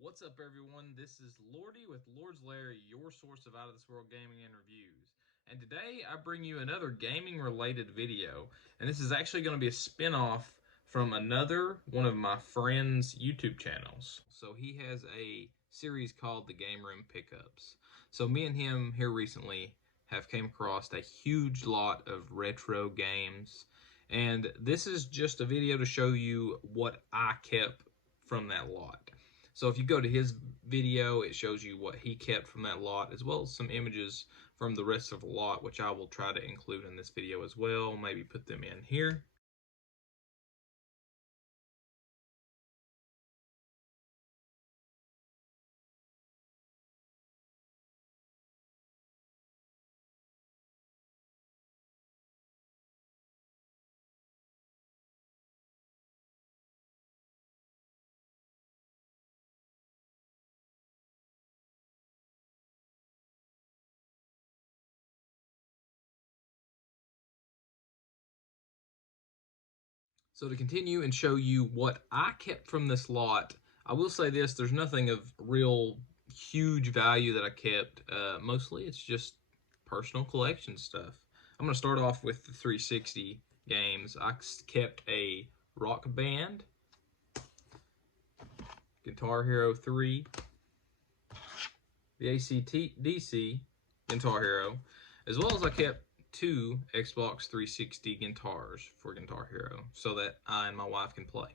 What's up, everyone? This is Lordy with Lord's Lair, your source of out of this world gaming and reviews. And today I bring you another gaming related video. And this is actually going to be a spin-off from another one of my friend's YouTube channels. So he has a series called the Game Room Pickups. So me and him here recently have came across a huge lot of retro games. And this is just a video to show you what I kept from that lot. So if you go to his video, it shows you what he kept from that lot, as well as some images from the rest of the lot, which I will try to include in this video as well, maybe put them in here. So to continue and show you what I kept from this lot, I will say this, there's nothing of real huge value that I kept. Mostly it's just personal collection stuff. I'm going to start off with the 360 games. I kept a Rock Band, Guitar Hero 3, the AC/DC Guitar Hero, as well as I kept two Xbox 360 guitars for Guitar Hero so that I and my wife can play.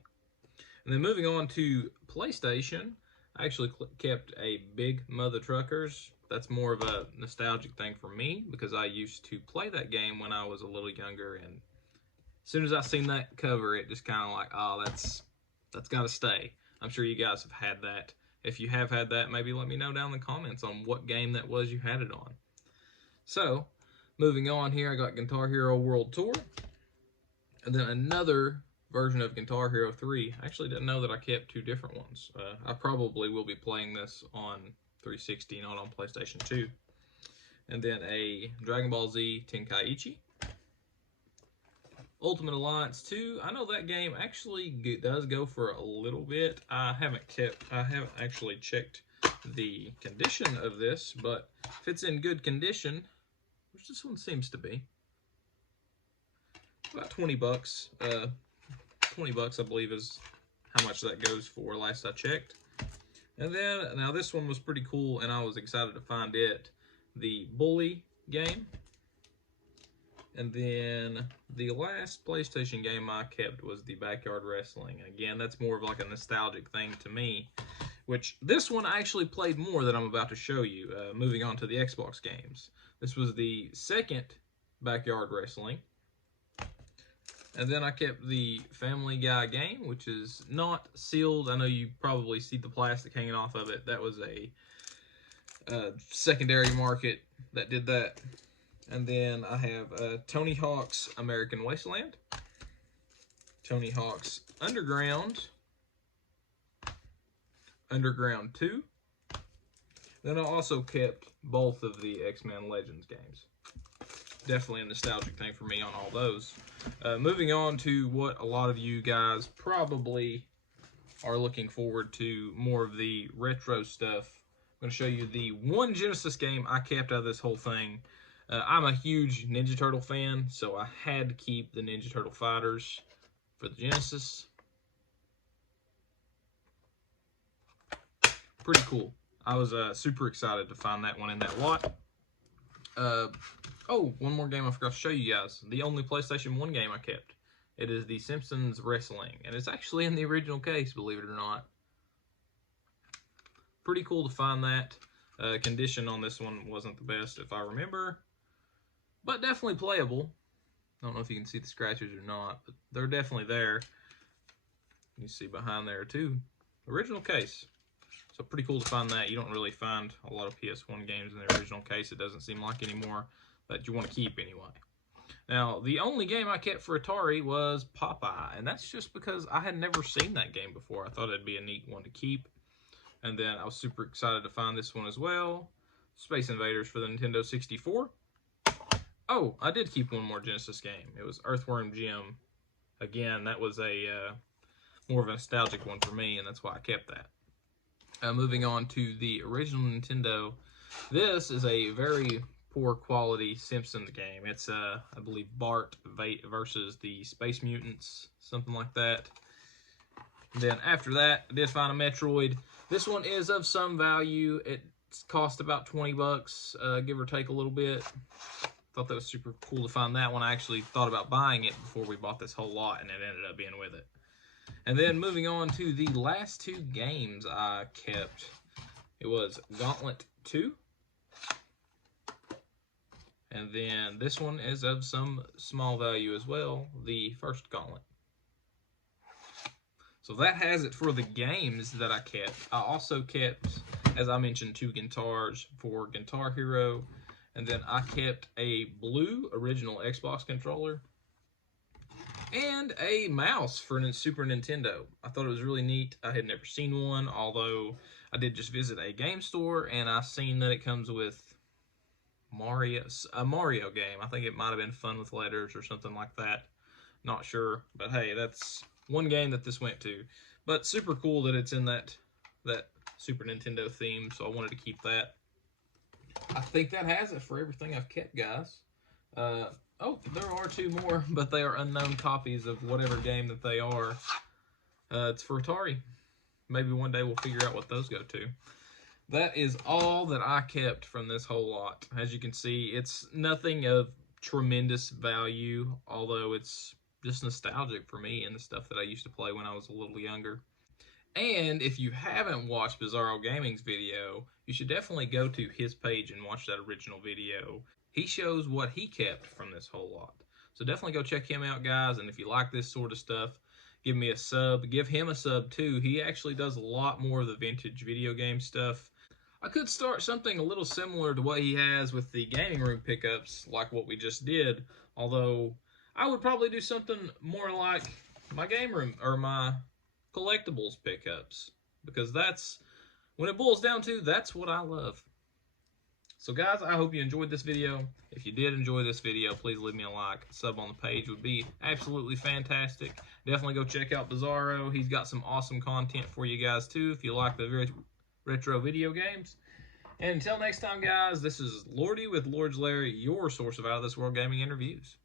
And then moving on to PlayStation, I actually kept a Big Mother Truckers. That's more of a nostalgic thing for me because I used to play that game when I was a little younger, and as soon as I seen that cover, it just kind of like, oh, that's got to stay. I'm sure you guys have had that. If you have had that, maybe let me know down in the comments on what game that was you had it on. So, moving on here, I got Guitar Hero World Tour. And then another version of Guitar Hero 3. I actually didn't know that I kept two different ones. I probably will be playing this on 360, not on PlayStation 2. And then a Dragon Ball Z Tenkaichi. Ultimate Alliance 2. I know that game actually does go for a little bit. I haven't actually checked the condition of this, but if it's in good condition, which this one seems to be, about 20 bucks. 20 bucks, I believe, is how much that goes for last I checked. And then, now this one was pretty cool, and I was excited to find it. The Bully game. And then the last PlayStation game I kept was the Backyard Wrestling. Again, that's more of like a nostalgic thing to me, which this one I actually played more than I'm about to show you. Moving on to the Xbox games. This was the second Backyard Wrestling. And then I kept the Family Guy game, which is not sealed. I know you probably see the plastic hanging off of it. That was a secondary market that did that. And then I have Tony Hawk's American Wasteland, Tony Hawk's Underground, Underground 2. Then I also kept both of the X-Men Legends games. Definitely a nostalgic thing for me on all those. Moving on to what a lot of you guys probably are looking forward to, more of the retro stuff. I'm going to show you the one Genesis game I kept out of this whole thing. I'm a huge Ninja Turtle fan, so I had to keep the Ninja Turtle Fighters for the Genesis. Pretty cool. I was super excited to find that one in that lot. Oh, one more game I forgot to show you guys. The only PlayStation 1 game I kept. It is the Simpsons Wrestling, and it's actually in the original case, believe it or not. Pretty cool to find that. Condition on this one wasn't the best, if I remember, but definitely playable. I don't know if you can see the scratches or not, but they're definitely there. You see behind there too. Original case. So pretty cool to find that. You don't really find a lot of PS1 games in the original case, it doesn't seem like anymore, that you want to keep anyway. Now, the only game I kept for Atari was Popeye, and that's just because I had never seen that game before. I thought it'd be a neat one to keep. And then I was super excited to find this one as well. Space Invaders for the Nintendo 64. Oh, I did keep one more Genesis game. It was Earthworm Jim. Again, that was a more of a nostalgic one for me, and that's why I kept that. Moving on to the original Nintendo. This is a very poor quality Simpsons game. It's, I believe, Bart versus the Space Mutants, something like that. Then after that, I did find a Metroid. This one is of some value. It cost about 20 bucks, give or take a little bit. Thought that was super cool to find that one. I actually thought about buying it before we bought this whole lot, and it ended up being with it. And then moving on to the last two games I kept. It was Gauntlet 2. And then this one is of some small value as well, the first Gauntlet. So that has it for the games that I kept. I also kept, as I mentioned, 2 guitars for Guitar Hero. And then I kept a blue original Xbox controller and a mouse for Super Nintendo. I thought it was really neat. I had never seen one, although I did just visit a game store, and I seen that it comes with a Mario game. I think it might have been Fun with Letters or something like that. Not sure, but hey, that's one game that this went to. But super cool that it's in that Super Nintendo theme, so I wanted to keep that. I think that has it for everything I've kept, guys. Oh, there are 2 more, but they are unknown copies of whatever game that they are. It's for Atari. Maybe one day we'll figure out what those go to. That is all that I kept from this whole lot. As you can see, it's nothing of tremendous value, although it's just nostalgic for me and the stuff that I used to play when I was a little younger. And if you haven't watched Bizarro Gaming's video, you should definitely go to his page and watch that original video. He shows what he kept from this whole lot. So definitely go check him out, guys. And if you like this sort of stuff, give me a sub. Give him a sub, too. He actually does a lot more of the vintage video game stuff. I could start something a little similar to what he has with the gaming room pickups, like what we just did. Although, I would probably do something more like my game room, or my collectibles pickups, because that's, when it boils down to, that's what I love. So guys, I hope you enjoyed this video. If you did enjoy this video, please leave me a like. A sub on the page would be absolutely fantastic. Definitely go check out Bizarro. He's got some awesome content for you guys too, if you like the retro video games. And until next time, guys, this is Lordy with Lord's Larry, your source of out of this world gaming interviews.